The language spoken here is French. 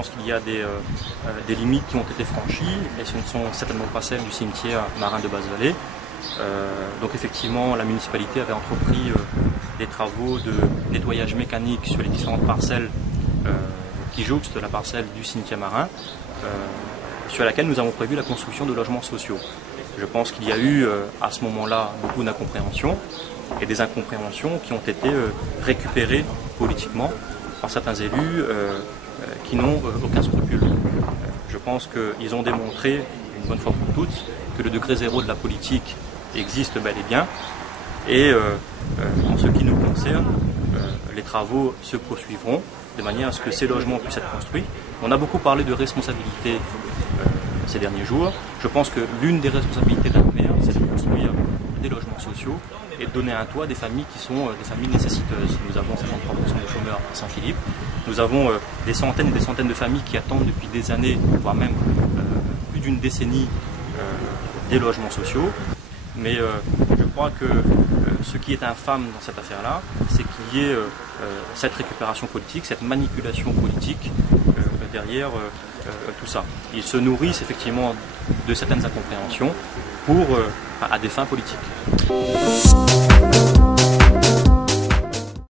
pense qu'il y a des limites qui ont été franchies et ce ne sont certainement pas celles du cimetière marin de Basse-Vallée. Donc effectivement, la municipalité avait entrepris des travaux de nettoyage mécanique sur les différentes parcelles qui jouxtent la parcelle du cimetière marin, sur laquelle nous avons prévu la construction de logements sociaux. Je pense qu'il y a eu à ce moment-là beaucoup d'incompréhensions et des incompréhensions qui ont été récupérées politiquement par certains élus qui n'ont aucun scrupule. Je pense qu'ils ont démontré une bonne fois pour toutes que le degré zéro de la politique existe bel et bien et en ce qui nous concerne, les travaux se poursuivront de manière à ce que ces logements puissent être construits. On a beaucoup parlé de responsabilité ces derniers jours. Je pense que l'une des responsabilités d'un maire, c'est de construire des logements sociaux et de donner un toit à des familles qui sont des familles nécessiteuses. Nous avons 53% de chômeurs à Saint-Philippe. Nous avons des centaines et des centaines de familles qui attendent depuis des années, voire même plus d'une décennie, des logements sociaux. Mais je crois que ce qui est infâme dans cette affaire-là, c'est qu'il y ait cette récupération politique, cette manipulation politique derrière tout ça. Ils se nourrissent effectivement de certaines incompréhensions à des fins politiques.